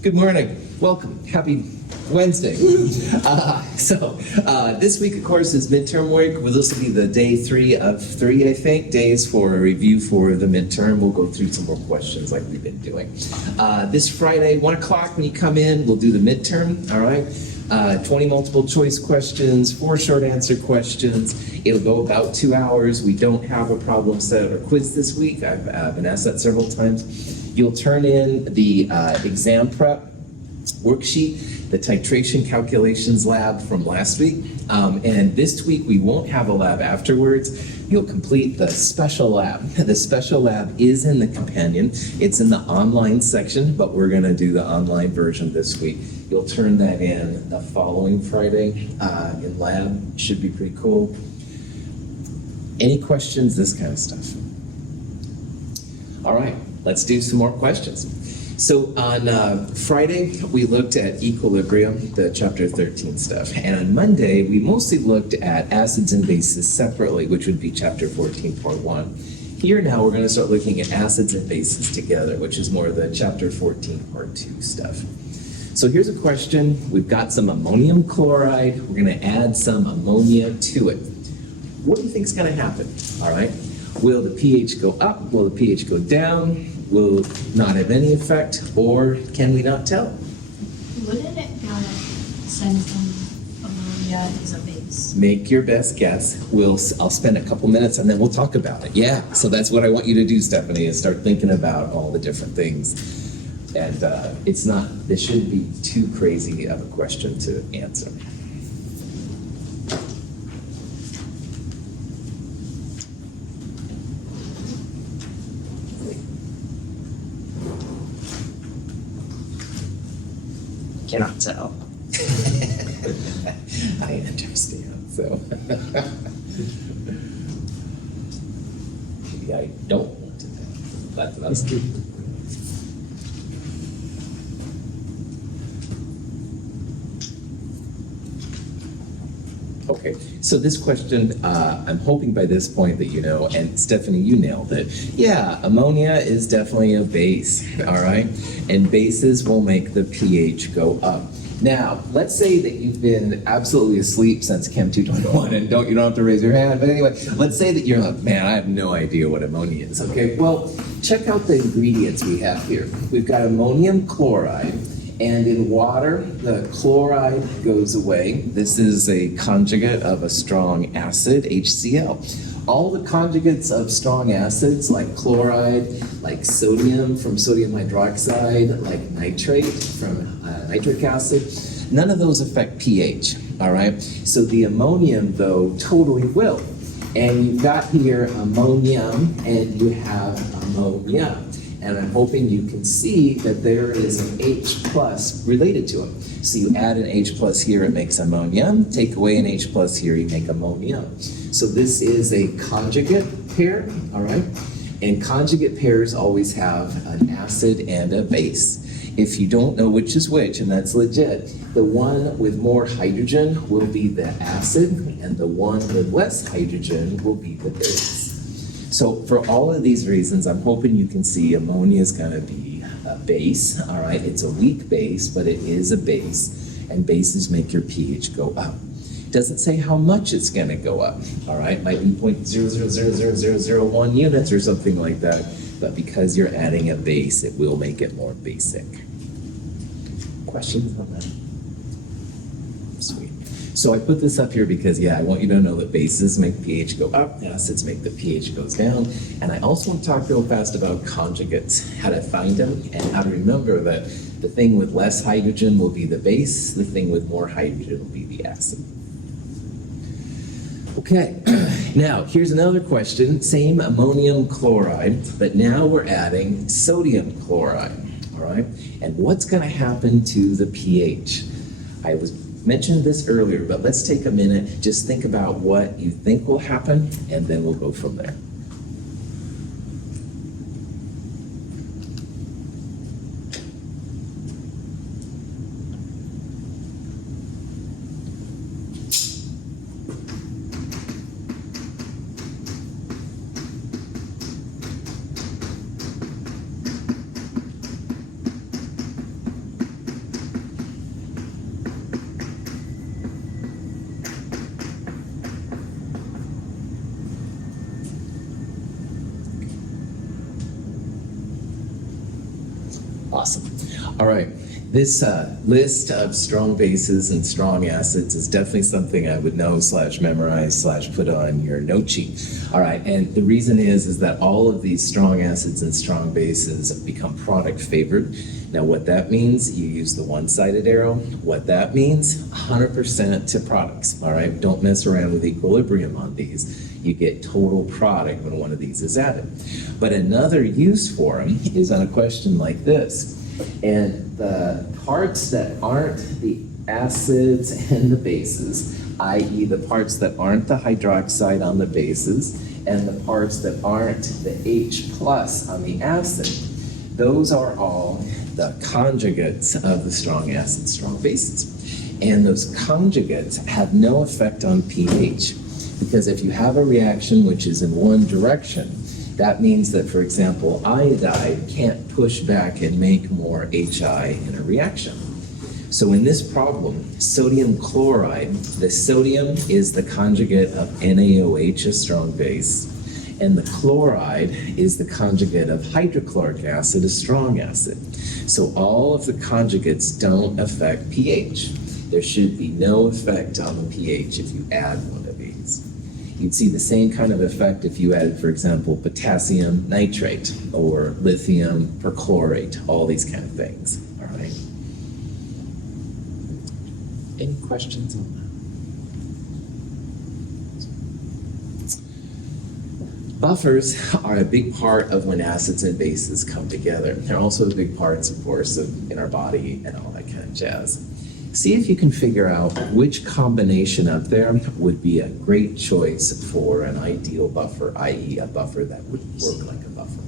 Good morning. Welcome. Happy Wednesday. This week, of course, is midterm week. Well, this will be the day 3 of 3, I think, days for a review for the midterm. We'll go through some more questions like we've been doing. This Friday, 1 o'clock when you come in, we'll do the midterm, all right? 20 multiple choice questions, 4 short answer questions. It'll go about 2 hours. We don't have a problem set or quiz this week. I've been asked that several times. You'll turn in the exam prep worksheet, the titration calculations lab from last week, and this week we won't have a lab afterwards. You'll complete the special lab. The special lab is in the companion. It's in the online section, but we're going to do the online version this week. You'll turn that in the following Friday in lab. Should be pretty cool. Any questions? This kind of stuff. All right, let's do some more questions. So on Friday, we looked at equilibrium, the chapter 13 stuff. And on Monday, we mostly looked at acids and bases separately, which would be chapter 14.1. Here now, we're going to start looking at acids and bases together, which is more the chapter 14, part 2 stuff. So here's a question. We've got some ammonium chloride. We're going to add some ammonia to it. What do you think is going to happen? All right. Will the pH go up? Will the pH go down? Will not have any effect? Or can we not tell? Wouldn't it send some ammonia as a base? Make your best guess. I'll spend a couple minutes and then we'll talk about it. Yeah, so that's what I want you to do, Stephanie, is start thinking about all the different things. And this shouldn't be too crazy of a question to answer. Cannot tell. I understand, so. Maybe I don't want to tell. That's what I was doing. Okay, so this question, I'm hoping by this point that you know, and Stephanie, you nailed it. Yeah, ammonia is definitely a base, all right? And bases will make the pH go up. Now, let's say that you've been absolutely asleep since Chem 221, and you don't have to raise your hand, but anyway, let's say that you're like, man, I have no idea what ammonia is, okay? Well, check out the ingredients we have here. We've got ammonium chloride, and in water, the chloride goes away. This is a conjugate of a strong acid, HCl. All the conjugates of strong acids, like chloride, like sodium from sodium hydroxide, like nitrate from nitric acid, none of those affect pH, all right? So the ammonium, though, totally will. And you've got here ammonium, and you have ammonia. And I'm hoping you can see that there is an H plus related to it. So you add an H plus here, it makes ammonia. Take away an H plus here, you make ammonia. So this is a conjugate pair, all right? And conjugate pairs always have an acid and a base. If you don't know which is which, and that's legit, the one with more hydrogen will be the acid, and the one with less hydrogen will be the base. So for all of these reasons, I'm hoping you can see ammonia is going to be a base, all right? It's a weak base, but it is a base, and bases make your pH go up. It doesn't say how much it's going to go up, all right? It might be 0.000001 units or something like that, but because you're adding a base, it will make it more basic. Questions on that? Sweet. So I put this up here because, yeah, I want you to know that bases make pH go up, acids make the pH goes down, and I also want to talk real fast about conjugates, how to find them, and how to remember that the thing with less hydrogen will be the base, the thing with more hydrogen will be the acid. Okay, now here's another question, same ammonium chloride, but now we're adding sodium chloride, all right? And what's going to happen to the pH? I mentioned this earlier, but let's take a minute, just think about what you think will happen, and then we'll go from there. All right, this list of strong bases and strong acids is definitely something I would know / memorize / put on your note sheet. All right, and the reason is that all of these strong acids and strong bases become product favored. Now what that means, you use the one-sided arrow. What that means, 100% to products, all right? Don't mess around with equilibrium on these. You get total product when one of these is added. But another use for them is on a question like this. And the parts that aren't the acids and the bases, i.e. the parts that aren't the hydroxide on the bases, and the parts that aren't the H plus on the acid, those are all the conjugates of the strong acids, strong bases. And those conjugates have no effect on pH, because if you have a reaction which is in one direction, that means that, for example, iodide can't push back and make more HI in a reaction. So in this problem, sodium chloride, the sodium is the conjugate of NaOH, a strong base, and the chloride is the conjugate of hydrochloric acid, a strong acid. So all of the conjugates don't affect pH. There should be no effect on the pH if you add one of these. You'd see the same kind of effect if you added, for example, potassium nitrate or lithium perchlorate, all these kind of things, all right? Any questions on that? Buffers are a big part of when acids and bases come together. They're also big parts, of course, in our body and all that kind of jazz. See if you can figure out which combination up there would be a great choice for an ideal buffer, i.e. a buffer that would work like a buffer.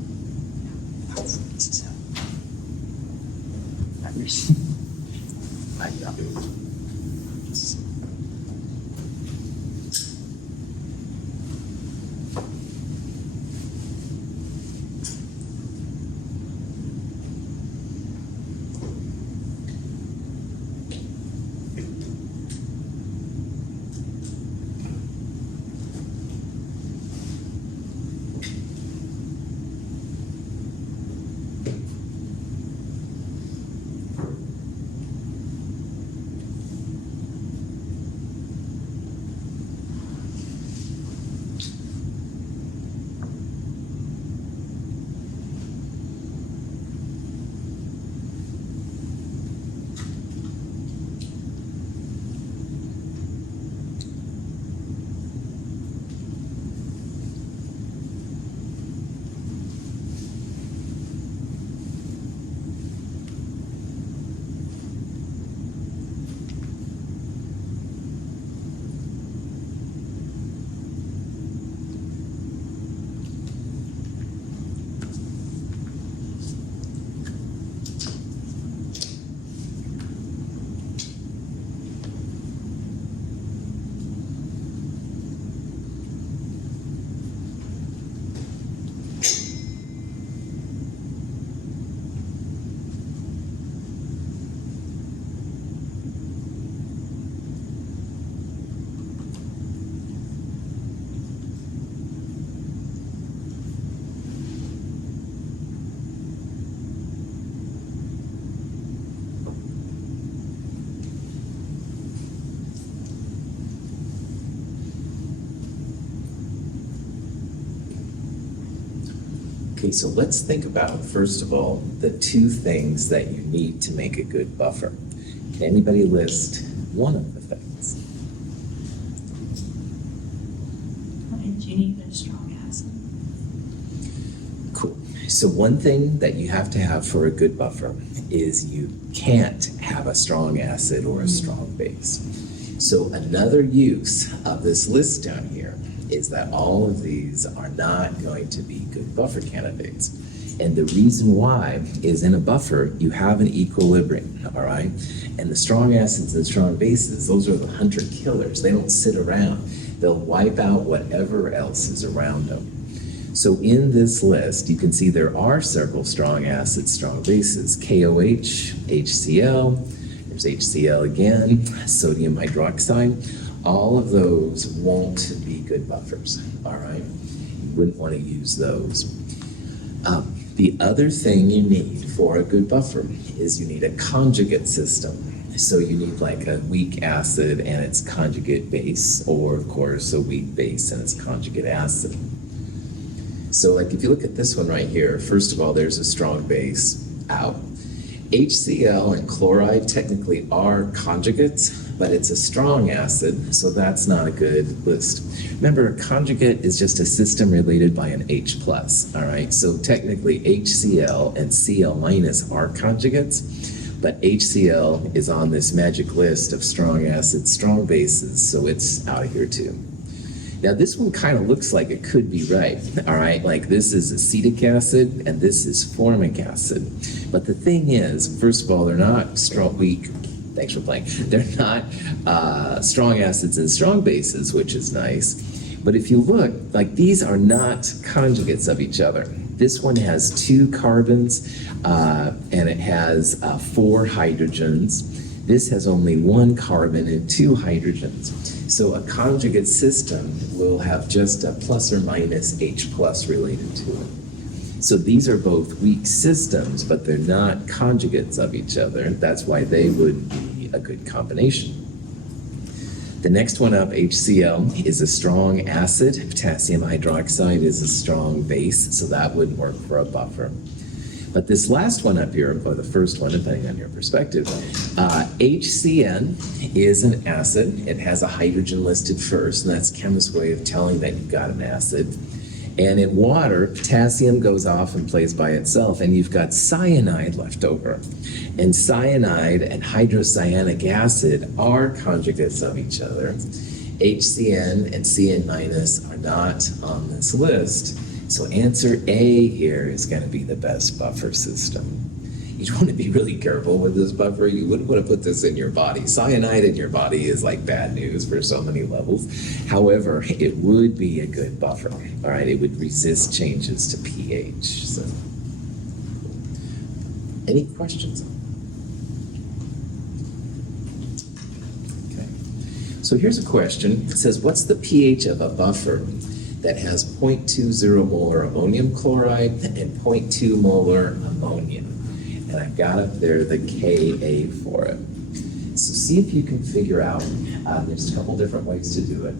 Okay, so let's think about, first of all, the two things that you need to make a good buffer. Can anybody list one of the things? You need a strong acid. Cool. So one thing that you have to have for a good buffer is you can't have a strong acid or a strong base. So another use of this list down here is that all of these are not going to be good buffer candidates. And the reason why is in a buffer, you have an equilibrium, all right? And the strong acids and strong bases, those are the hunter killers. They don't sit around. They'll wipe out whatever else is around them. So in this list, you can see there are several strong acids, strong bases, KOH, HCl, there's HCl again, sodium hydroxide. All of those won't be good buffers, all right? You wouldn't want to use those. The other thing you need for a good buffer is you need a conjugate system. So you need like a weak acid and its conjugate base, or of course a weak base and its conjugate acid. So like if you look at this one right here, first of all, there's a strong base, out. HCl and chloride technically are conjugates, but it's a strong acid, so that's not a good list. Remember, a conjugate is just a system related by an H+, all right? So technically HCl and Cl- are conjugates, but HCl is on this magic list of strong acids, strong bases, so it's out of here too. Now this one kind of looks like it could be right, all right? Like this is acetic acid and this is formic acid. But the thing is, first of all, they're not strong, weak, thanks for playing. They're not strong acids and strong bases, which is nice. But if you look, like these are not conjugates of each other. This one has 2 carbons and it has 4 hydrogens. This has only 1 carbon and 2 hydrogens. So a conjugate system will have just a plus or minus H+ related to it. So these are both weak systems, but they're not conjugates of each other. That's why they would be a good combination. The next one up, HCl, is a strong acid. Potassium hydroxide is a strong base, so that wouldn't work for a buffer. But this last one up here, or the first one, depending on your perspective, HCN is an acid. It has a hydrogen listed first, and that's chemist's way of telling that you've got an acid. And in water, potassium goes off and plays by itself, and you've got cyanide left over. And cyanide and hydrocyanic acid are conjugates of each other. HCN and CN- are not on this list. So answer A here is going to be the best buffer system. You want to be really careful with this buffer. You wouldn't want to put this in your body. Cyanide in your body is like bad news for so many levels. However, it would be a good buffer. All right, it would resist changes to pH. So, any questions? Okay. So here's a question. It says, what's the pH of a buffer that has 0.20 molar ammonium chloride and 0.2 molar ammonia? And I've got up there the Ka for it. So see if you can figure out, there's a couple different ways to do it,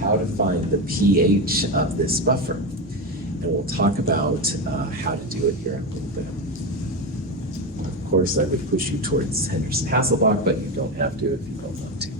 how to find the pH of this buffer. And we'll talk about how to do it here in a little bit. Of course, I would push you towards Henderson-Hasselbalch, but you don't have to if you don't want to.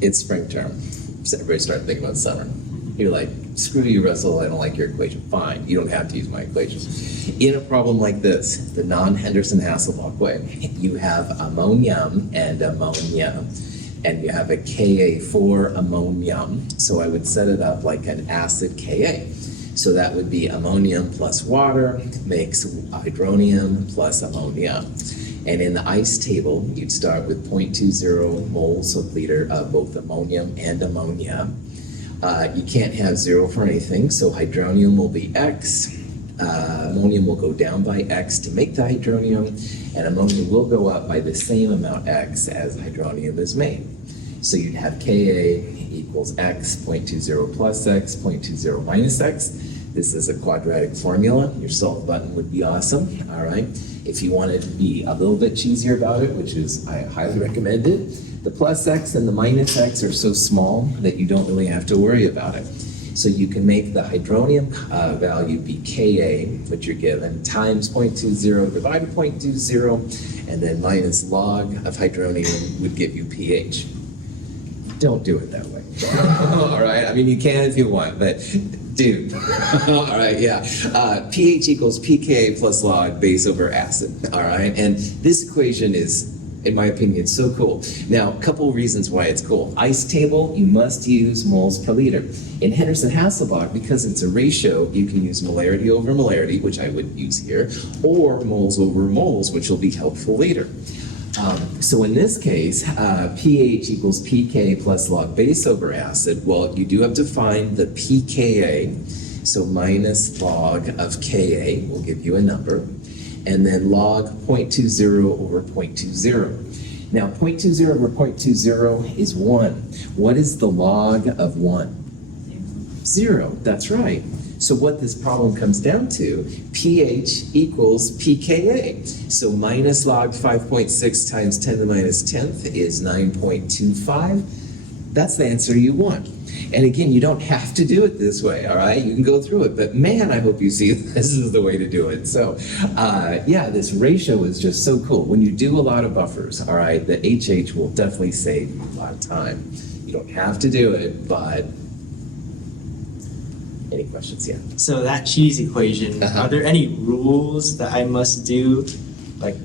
It's spring term. So everybody started thinking about summer. You're like, screw you, Russell, I don't like your equation. Fine, you don't have to use my equation. In a problem like this, the non-Henderson-Hasselbalch way, you have ammonium and ammonia, and you have a Ka for ammonium. So I would set it up like an acid Ka. So that would be ammonium plus water makes hydronium plus ammonia. And in the ice table, you'd start with 0.20 moles of liter of both ammonium and ammonia. You can't have 0 for anything, so hydronium will be X. Ammonium will go down by X to make the hydronium, and ammonia will go up by the same amount X as hydronium is made. So you'd have Ka equals X, 0.20 plus X, 0.20 minus X. This is a quadratic formula. Your solve button would be awesome, all right? If you wanted to be a little bit cheesier about it, which is, I highly recommend it, the plus X and the minus X are so small that you don't really have to worry about it. So you can make the hydronium value be Ka, which you're given, times 0.20 divided 0.20, and then minus log of hydronium would give you pH. Don't do it that way. All right, I mean, you can if you want, but dude. All right, yeah. pH equals pK plus log base over acid, all right? And this equation is, in my opinion, so cool. Now, a couple reasons why it's cool. Ice table, you must use moles per liter. In Henderson-Hasselbalch, because it's a ratio, you can use molarity over molarity, which I would use here, or moles over moles, which will be helpful later. So in this case, pH equals pK plus log base over acid. Well, you do have to find the pKa, so minus log of Ka will give you a number, and then log 0.20 over 0.20. Now, 0.20 over 0.20 is 1. What is the log of 1? 0, that's right. So what this problem comes down to, pH equals pKa. So minus log 5.6 times 10 to the minus 10th is 9.25. That's the answer you want. And again, you don't have to do it this way, all right? You can go through it, but man, I hope you see this is the way to do it. So yeah, this ratio is just so cool. When you do a lot of buffers, all right, the HH will definitely save you a lot of time. You don't have to do it, but any questions? Yeah. So that cheese equation, are there any rules that I must do? Like,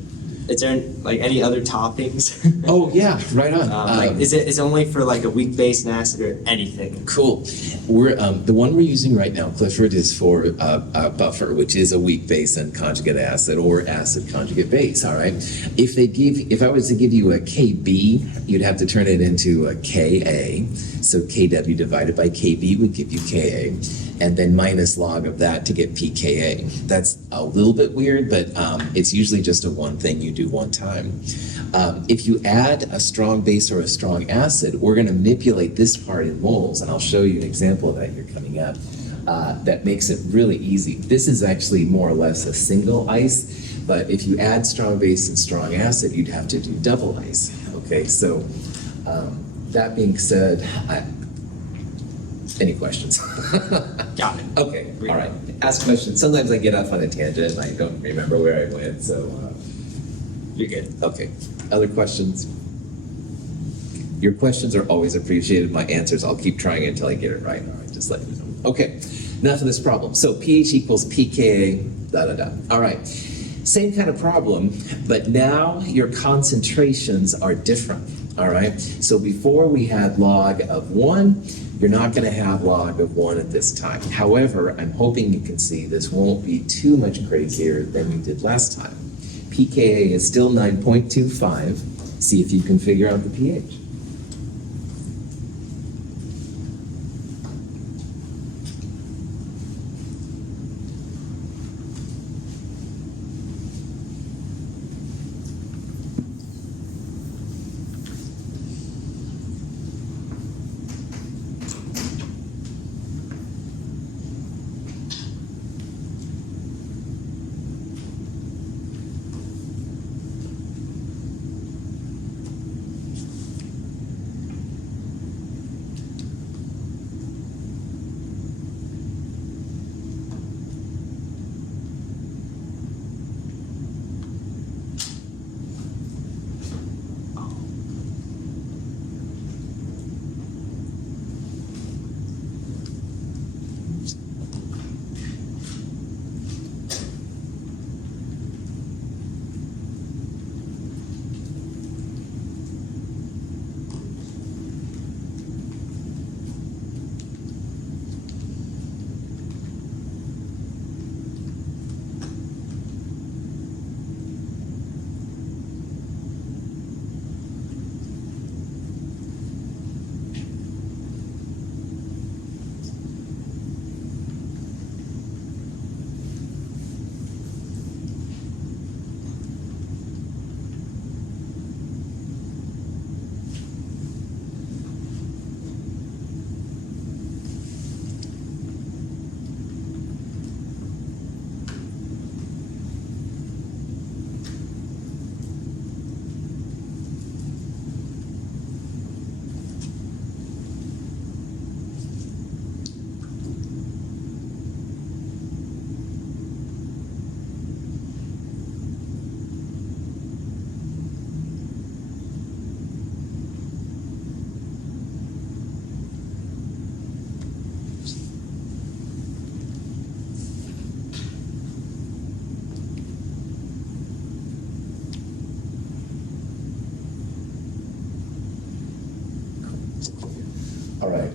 is there like any other toppings? Oh yeah, right on. Like, is it only for like a weak base and acid or anything? Cool. We're the one we're using right now, Clifford, is for a buffer, which is a weak base and conjugate acid or acid conjugate base. All right. If I was to give you a Kb, you'd have to turn it into a Ka. So Kw divided by Kb would give you Ka, and then minus log of that to get pKa. That's a little bit weird, but it's usually just a one thing you do one time. If you add a strong base or a strong acid, we're going to manipulate this part in moles, and I'll show you an example of that here coming up. That makes it really easy. This is actually more or less a single ice, but if you add strong base and strong acid, you'd have to do double ice. Okay, so that being said, any questions? Got it. Okay, all right. Ask questions. Sometimes I get off on a tangent and I don't remember where I went, so You're good. okay. Other questions? Your questions are always appreciated. My answers, I'll keep trying until I get it right. All right, just let you know. Okay, enough of this problem. So pH equals pKa, da da da. All right, same kind of problem, but now your concentrations are different. All right, so before we had log of 1, you're not going to have log of 1 at this time. However, I'm hoping you can see this won't be too much crazier than you did last time. pKa is still 9.25. See if you can figure out the pH.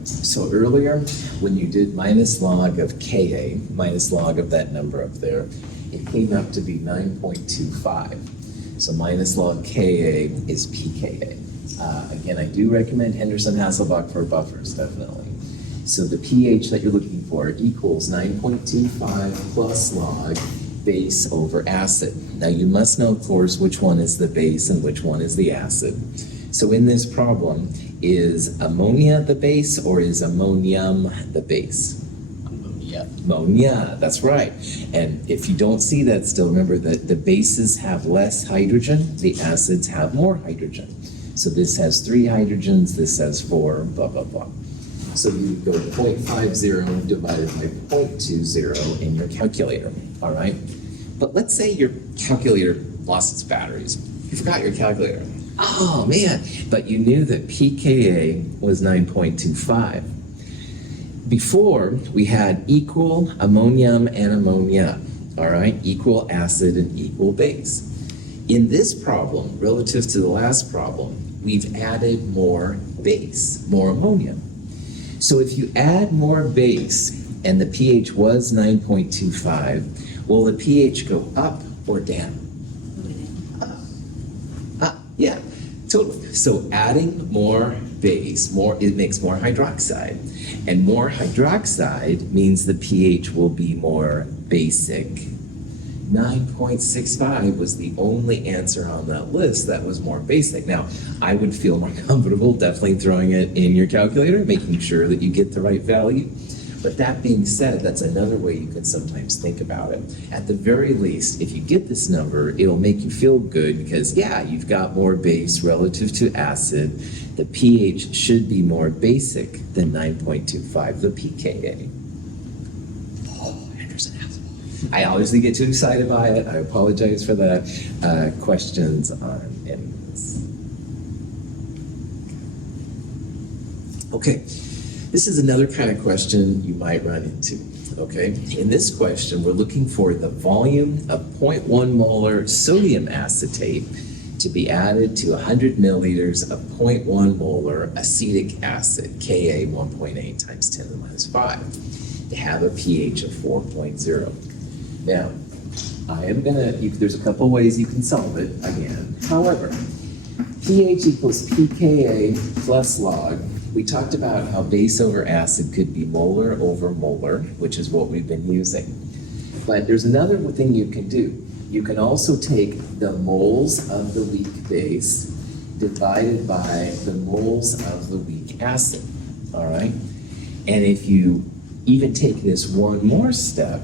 So earlier, when you did minus log of Ka, minus log of that number up there, it came up to be 9.25. So minus log Ka is pKa. Again, I do recommend Henderson-Hasselbalch for buffers, definitely. So the pH that you're looking for equals 9.25 plus log base over acid. Now you must know, of course, which one is the base and which one is the acid. So in this problem, is ammonia the base or is ammonium the base? Ammonia. Ammonia, that's right. And if you don't see that still, remember that the bases have less hydrogen, the acids have more hydrogen. So this has 3 hydrogens, this has 4, blah, blah, blah. So you go 0.50 divided by 0.20 in your calculator, all right? But let's say your calculator lost its batteries. You forgot your calculator. Oh, man, but you knew that pKa was 9.25. Before, we had equal ammonium and ammonia, all right? Equal acid and equal base. In this problem, relative to the last problem, we've added more base, more ammonia. So if you add more base and the pH was 9.25, will the pH go up or down? Yeah, totally. So adding more base, it makes more hydroxide. And more hydroxide means the pH will be more basic. 9.65 was the only answer on that list that was more basic. Now, I would feel more comfortable definitely throwing it in your calculator, making sure that you get the right value. But that being said, that's another way you can sometimes think about it. At the very least, if you get this number, it'll make you feel good because, yeah, you've got more base relative to acid. The pH should be more basic than 9.25, the pKa. Oh, Henderson-Hasselbalch. I obviously get too excited by it. I apologize for that. Questions on any of this? Okay. This is another kind of question you might run into, okay? In this question, we're looking for the volume of 0.1 molar sodium acetate to be added to 100 milliliters of 0.1 molar acetic acid, Ka 1.8 times 10 to the minus 5, to have a pH of 4.0. Now, there's a couple ways you can solve it again. However, pH equals pKa plus log. We talked about how base over acid could be molar over molar, which is what we've been using. But there's another thing you can do. You can also take the moles of the weak base divided by the moles of the weak acid, all right? And if you even take this one more step,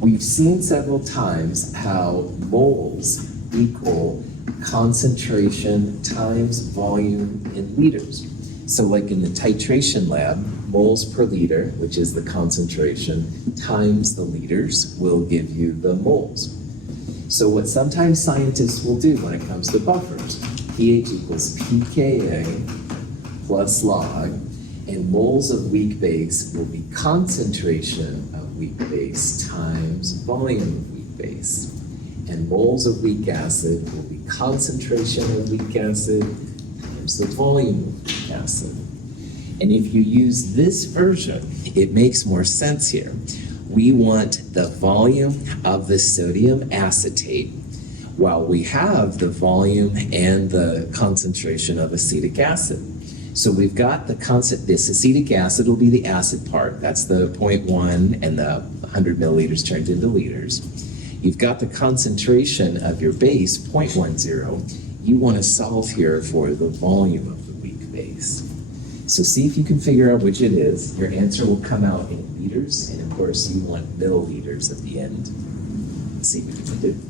we've seen several times how moles equal concentration times volume in liters. So like in the titration lab, moles per liter, which is the concentration, times the liters will give you the moles. So what sometimes scientists will do when it comes to buffers, pH equals pKa plus log, and moles of weak base will be concentration of weak base times volume of weak base. And moles of weak acid will be concentration of weak acid times the volume of weak acid. And if you use this version, it makes more sense here. We want the volume of the sodium acetate while we have the volume and the concentration of acetic acid. So we've got this acetic acid will be the acid part. That's the 0.1 and the 100 milliliters turned into liters. You've got the concentration of your base, 0.10. You want to solve here for the volume of the weak base. So see if you can figure out which it is. Your answer will come out in liters, and of course you want milliliters at the end. Let's see what you can do.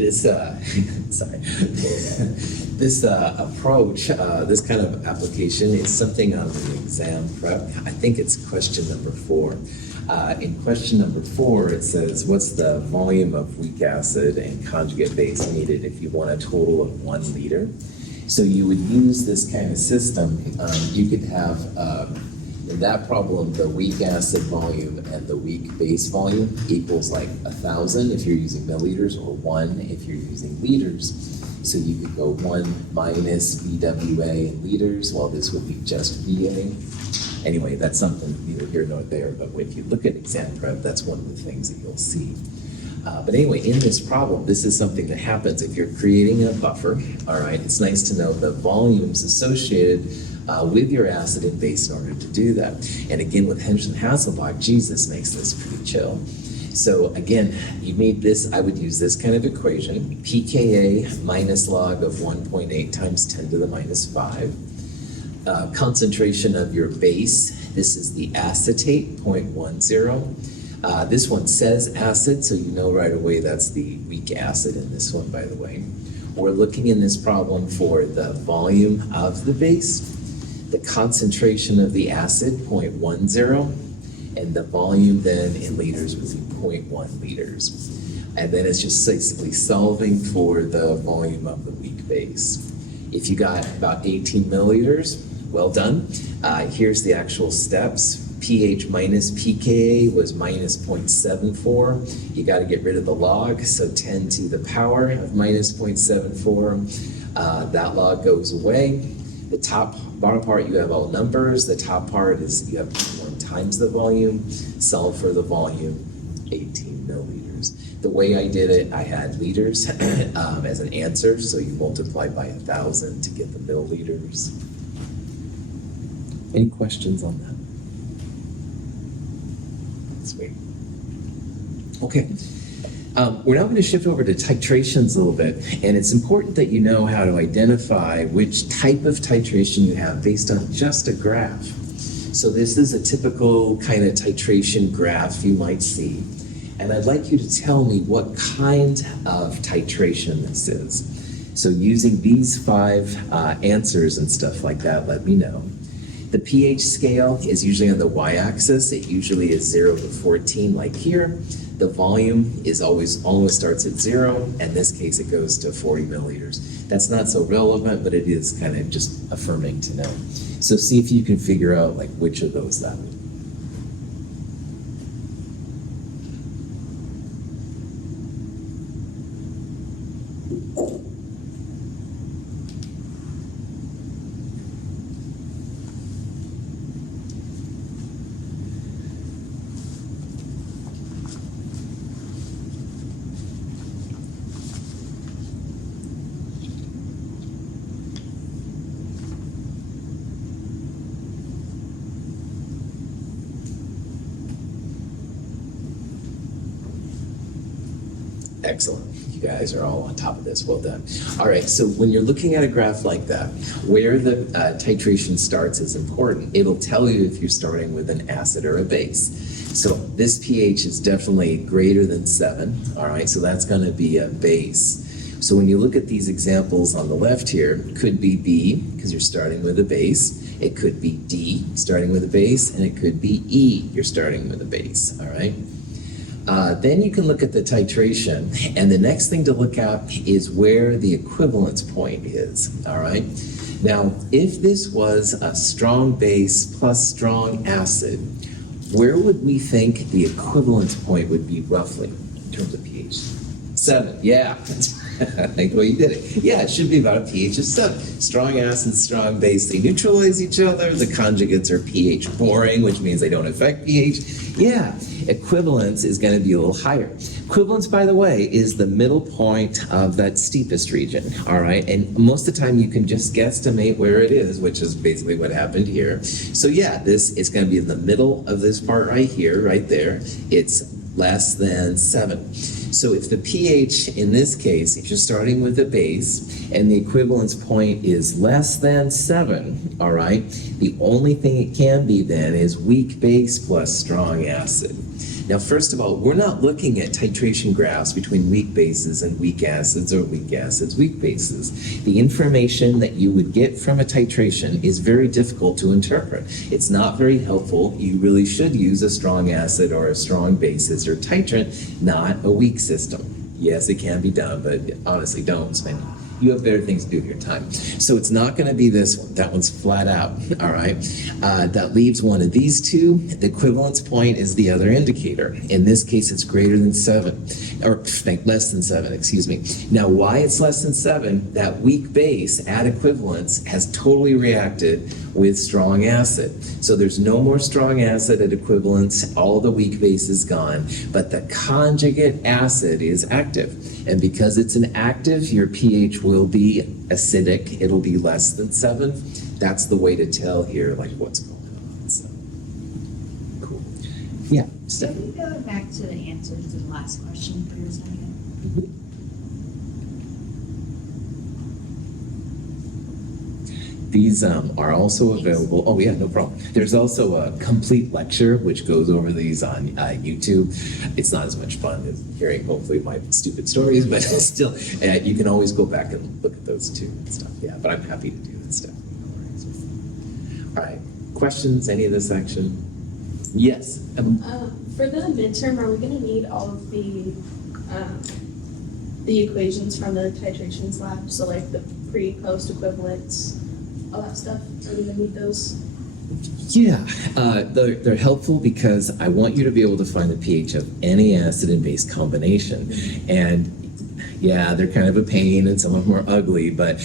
this sorry, this approach, this kind of application is something on the exam prep. I think it's question number 4. In question number 4, it says, what's the volume of weak acid and conjugate base needed if you want a total of 1 liter? So you would use this kind of system. You could have, in that problem, the weak acid volume and the weak base volume equals like 1,000 if you're using milliliters, or 1 if you're using liters. So you could go 1 minus VWA in liters, well, this would be just VA. Anyway, that's something neither here nor there, but if you look at exam prep, that's one of the things that you'll see. But anyway, in this problem, this is something that happens if you're creating a buffer, all right? It's nice to know the volumes associated with your acid and base in order to do that. And again, with Henschen-Hasselbalch, Jesus makes this pretty chill. So again, you made this, I would use this kind of equation, pKa minus log of 1.8 times 10 to the minus 5. Concentration of your base, this is the acetate, 0.10. This one says acid, so you know right away that's the weak acid in this one, by the way. We're looking in this problem for the volume of the base, the concentration of the acid, 0.10, and the volume then in liters would be 0.1 liters. And then it's just basically solving for the volume of the weak base. If you got about 18 milliliters, well done. Here's the actual steps. pH minus pKa was minus 0.74. You got to get rid of the log, so 10 to the power of minus 0.74. That log goes away. The bottom part, you have all numbers. The top part is you have 1 times the volume. Solve for the volume, 18 milliliters. The way I did it, I had liters as an answer, so you multiply by 1,000 to get the milliliters. Any questions on that? Sweet. Okay. We're now going to shift over to titrations a little bit, and it's important that you know how to identify which type of titration you have based on just a graph. So this is a typical kind of titration graph you might see, and I'd like you to tell me what kind of titration this is. So using these 5 answers and stuff like that, let me know. The pH scale is usually on the y-axis. It usually is 0 to 14, like here. The volume is always starts at 0. In this case, it goes to 40 milliliters. That's not so relevant, but it is kind of just affirming to know. So see if you can figure out like which of those that would be. Excellent. You guys are all on top of this. Well done. All right, so when you're looking at a graph like that, where the titration starts is important. It'll tell you if you're starting with an acid or a base. So this pH is definitely greater than 7. All right, so that's going to be a base. So when you look at these examples on the left here, it could be B, because you're starting with a base. It could be D, starting with a base, and it could be E, you're starting with a base. All right. Then you can look at the titration, and the next thing to look at is where the equivalence point is, all right? Now, if this was a strong base plus strong acid, where would we think the equivalence point would be roughly in terms of pH? 7, yeah. I think well, you did it. Yeah, it should be about a pH of 7. Strong acid, strong base, they neutralize each other. The conjugates are pH boring, which means they don't affect pH. Yeah, equivalence is going to be a little higher. Equivalence, by the way, is the middle point of that steepest region, all right? And most of the time you can just guesstimate where it is, which is basically what happened here. So yeah, this is going to be in the middle of this part right here, right there. It's less than 7. So if the pH in this case, if you're starting with a base and the equivalence point is less than 7, all right, the only thing it can be then is weak base plus strong acid. Now, first of all, we're not looking at titration graphs between weak bases and weak acids or weak acids, weak bases. The information that you would get from a titration is very difficult to interpret. It's not very helpful. You really should use a strong acid or a strong base as your titrant, not a weak system. Yes, it can be done, but honestly, don't spend. You have better things to do with your time. So it's not going to be this one. That one's flat out, all right? That leaves one of these two. The equivalence point is the other indicator. In this case, it's greater than 7, or less than 7, excuse me. Now, why it's less than 7, that weak base at equivalence has totally reacted with strong acid. So there's no more strong acid at equivalence. All the weak base is gone, but the conjugate acid is active. And because it's an active, your pH will be acidic. It'll be less than 7. That's the way to tell here, like, what's going on. So, cool. Yeah, Can Steph. we go back to the answer to the last question for a second? These are also available. Oh yeah, no problem. There's also a complete lecture which goes over these on YouTube. It's not as much fun as hearing hopefully my stupid stories, but still, you can always go back and look at those too and stuff. Yeah, but I'm happy to do that stuff. No worries. All right, questions? Any of this section? Yes. For the midterm, are we going to need all of the equations from the titrations lab? So like the pre-post equivalents, all that stuff? Are we going to need those? Yeah, they're helpful because I want you to be able to find the pH of any acid and base combination. And yeah, they're kind of a pain and some of them are ugly, but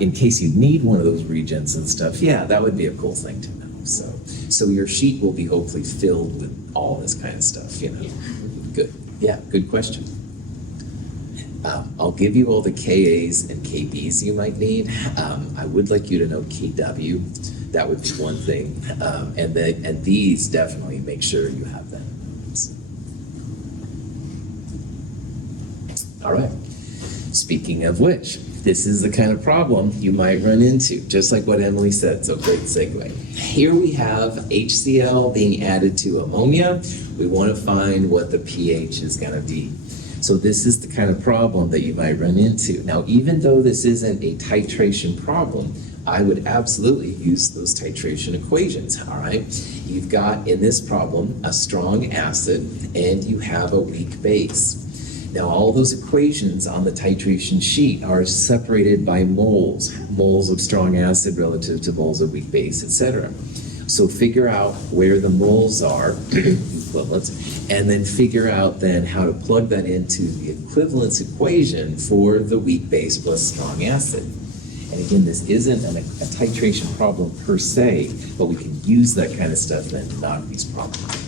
in case you need one of those reagents and stuff, yeah, that would be a cool thing to know. So your sheet will be hopefully filled with all this kind of stuff, you know. Yeah. Good. Yeah, good question. I'll give you all the KAs and KBs you might need. I would like you to know KW. That would be one thing. And these definitely make sure you have them. All right. Speaking of which, this is the kind of problem you might run into, just like what Emily said, so great segue. Here we have HCl being added to ammonia. We want to find what the pH is going to be. So this is the kind of problem that you might run into. Now, even though this isn't a titration problem, I would absolutely use those titration equations, all right? You've got, in this problem, a strong acid, and you have a weak base. Now, all those equations on the titration sheet are separated by moles, moles of strong acid relative to moles of weak base, etc. So figure out where the moles are, equivalents, and then figure out then how to plug that into the equivalence equation for the weak base plus strong acid. And again, this isn't a titration problem per se, but we can use that kind of stuff then to knock these problems.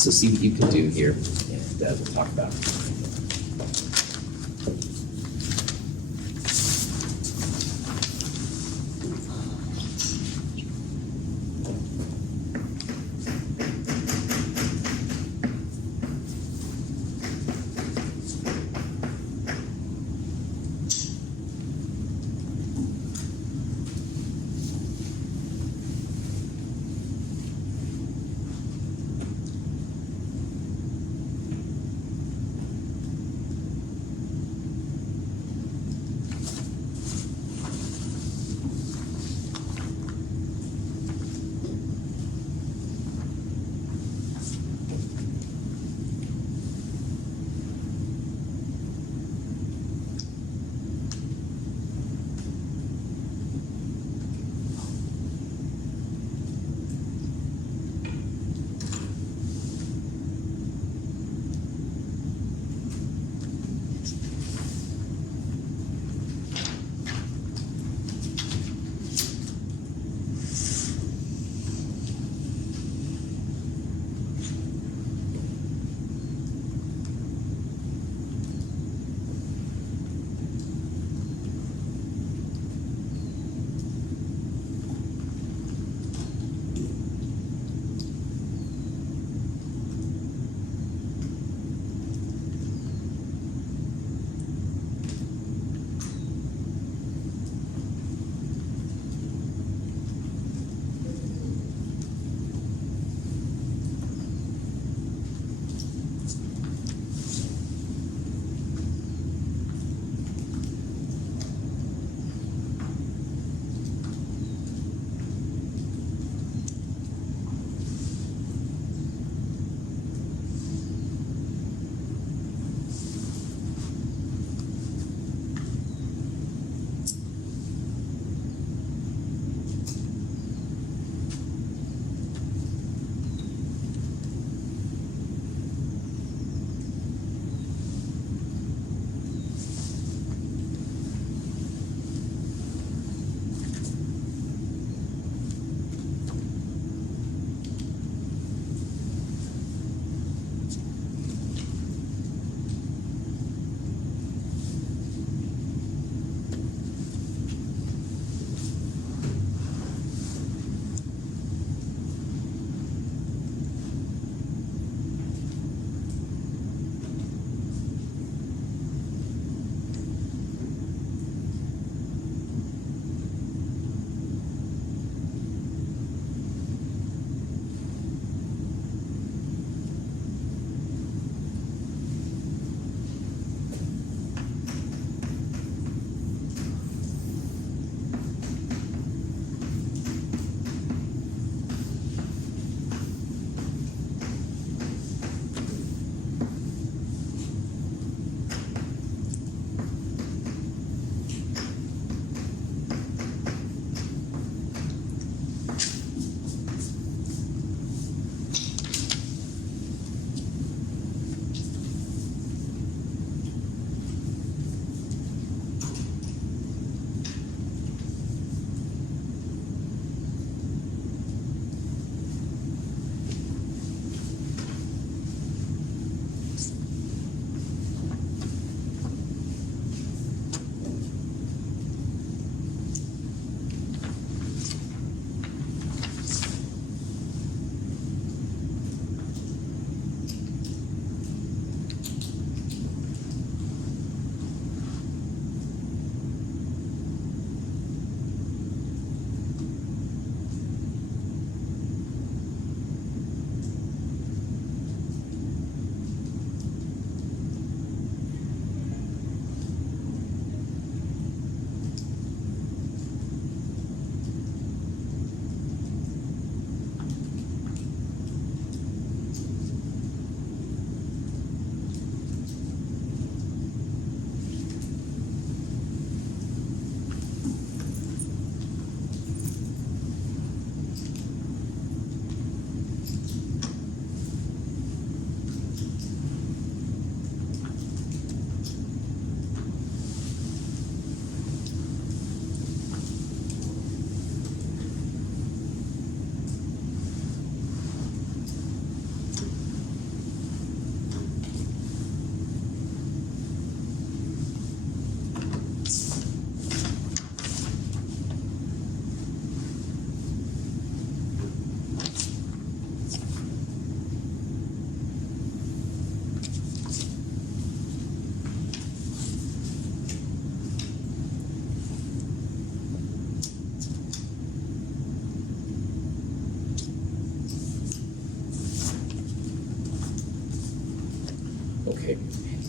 So see what you can do here, and we'll talk about it.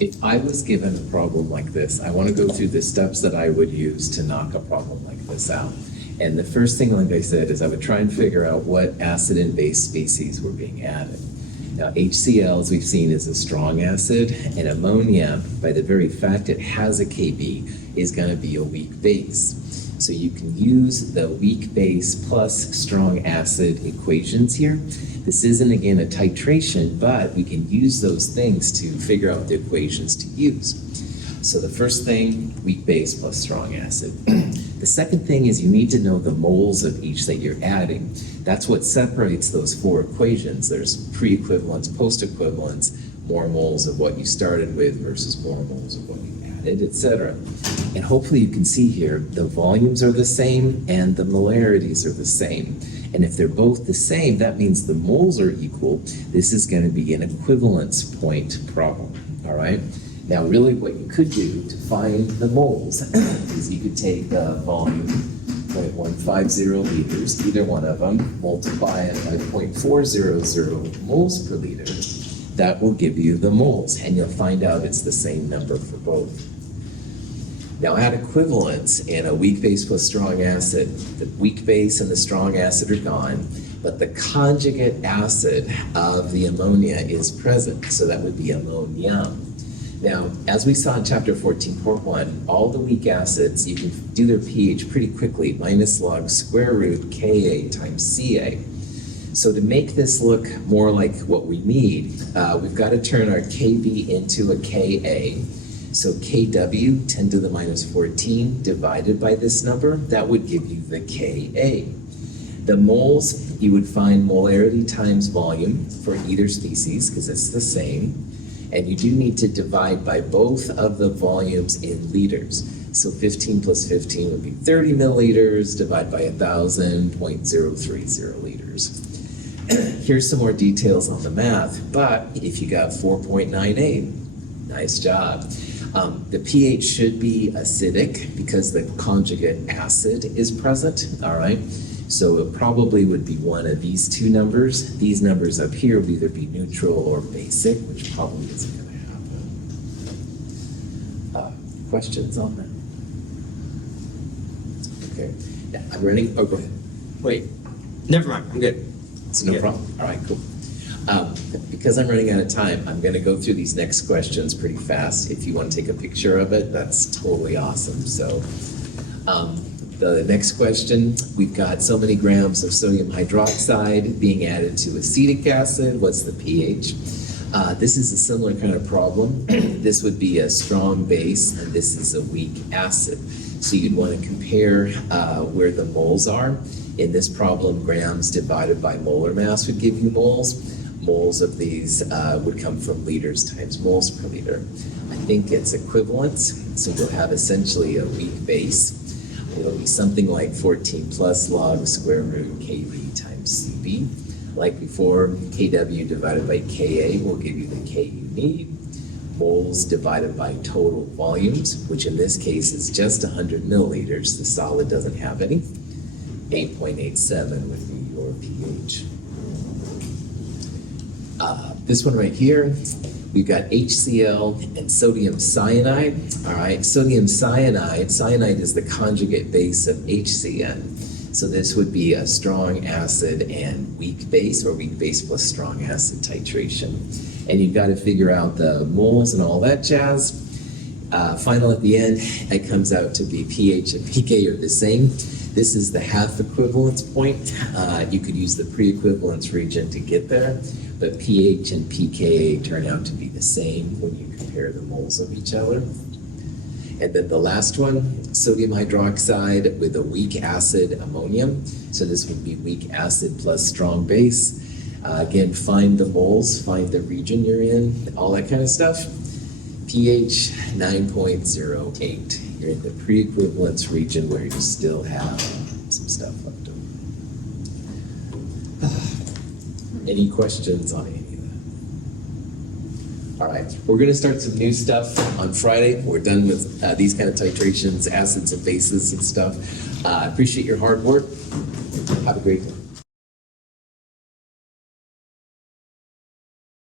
if I was given a problem like this, I want to go through the steps that I would use to knock a problem like this out. And the first thing, like I said, is I would try and figure out what acid and base species were being added. Now, HCl, as we've seen, is a strong acid, and ammonia, by the very fact it has a Kb, is going to be a weak base. So you can use the weak base plus strong acid equations here. This isn't, again, a titration, but we can use those things to figure out the equations to use. So the first thing, weak base plus strong acid. The second thing is you need to know the moles of each that you're adding. That's what separates those four equations. There's pre-equivalence, post-equivalence, more moles of what you started with versus more moles of what you added, etc. And hopefully you can see here, the volumes are the same and the molarities are the same. And if they're both the same, that means the moles are equal. This is going to be an equivalence point problem, all right? Now, really what you could do to find the moles is you could take volume, 0.150 liters, either one of them, multiply it by 0.400 moles per liter. That will give you the moles, and you'll find out it's the same number for both. Now, at equivalence in a weak base plus strong acid, the weak base and the strong acid are gone, but the conjugate acid of the ammonia is present, so that would be ammonium. Now, as we saw in chapter 14.1, all the weak acids, you can do their pH pretty quickly, minus log square root Ka times Ca. So to make this look more like what we need, we've got to turn our Kb into a Ka. So Kw, 10 to the minus 14, divided by this number, that would give you the Ka. The moles, you would find molarity times volume for either species, because it's the same. And you do need to divide by both of the volumes in liters. So 15 plus 15 would be 30 milliliters, divide by 1,000, 0.030 liters. Here's some more details on the math, but if you got 4.98, nice job. The pH should be acidic because the conjugate acid is present, all right? So it probably would be one of these two numbers. These numbers up here would either be neutral or basic, which probably isn't going to happen. Questions on that? Okay. Yeah, I'm running. Oh, go ahead. Wait, never mind. I'm good. It's no problem. All right, cool. Because I'm running out of time, I'm going to go through these next questions pretty fast. If you want to take a picture of it, that's totally awesome. So, the next question, we've got so many grams of sodium hydroxide being added to acetic acid. What's the pH? This is a similar kind of problem. This would be a strong base, and this is a weak acid. So you'd want to compare where the moles are. In this problem, grams divided by molar mass would give you moles. Moles of these would come from liters times moles per liter. I think it's equivalence, so you'll have essentially a weak base. It'll be something like 14 plus log square root Kb times Cb. Like before, Kw divided by Ka will give you the K you need. Moles divided by total volumes, which in this case is just 100 milliliters. The solid doesn't have any. 8.87 would be your pH. This one right here, we've got HCl and sodium cyanide. All right, sodium cyanide is the conjugate base of HCN. So this would be a strong acid and weak base, or weak base plus strong acid titration. And you've got to figure out the moles and all that jazz. Final at the end, it comes out to be pH and pK are the same. This is the half equivalence point. You could use the pre-equivalence region to get there, but pH and pKa turn out to be the same when you compare the moles of each other. And then the last one, sodium hydroxide with a weak acid ammonium. So this would be weak acid plus strong base. Again, find the moles, find the region you're in, all that kind of stuff. pH 9.08. You're in the pre-equivalence region where you still have some stuff left over. Any questions on any of that? All right, we're going to start some new stuff on Friday. We're done with these kind of titrations, acids and bases and stuff. I appreciate your hard work. Have a great day.